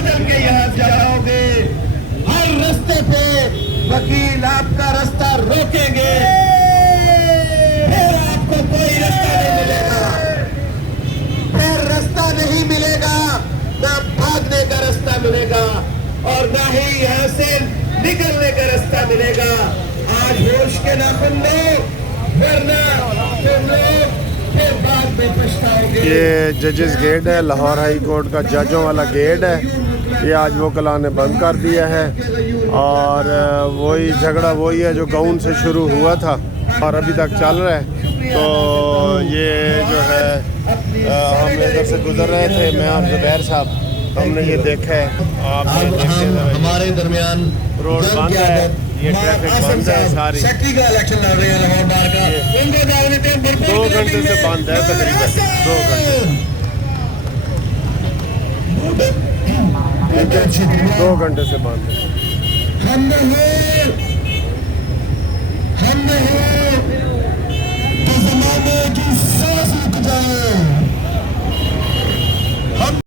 बदल के यहाँ जाओगे। हर रास्ते पे वकील आपका रास्ता रोकेंगे, फिर आपको कोई रास्ता नहीं मिलेगा, फिर रास्ता नहीं मिलेगा, ना भागने का रास्ता मिलेगा और ना ही यहाँ से निकलने का रास्ता मिलेगा। आज होश के नाखून लो, वरना तुम लोग फिर बाद में पछताओगे। ये जजेस गेट है, लाहौर हाई कोर्ट का जजों वाला गेट है। ये आज वकला ने बंद कर दिया है और वही झगड़ा वही है जो गाउन से शुरू हुआ था और अभी तक चल रहा है। तो ये जो है हम इधर से गुजर रहे थे, मैं और जुबैर साहब, हमने ये देखा है। आप ये देखते हैं हमारे दरमियान रोड बंद है, ये ट्रैफिक बंद है सारी। सेक्रेटरी का इलेक्शन लड़ रहे हैं लाहौर बार का, उनको दावत देते हैं 2 घंटे से बंद है, तकरीबन 2 घंटे 2 घंटे से बंद है। हम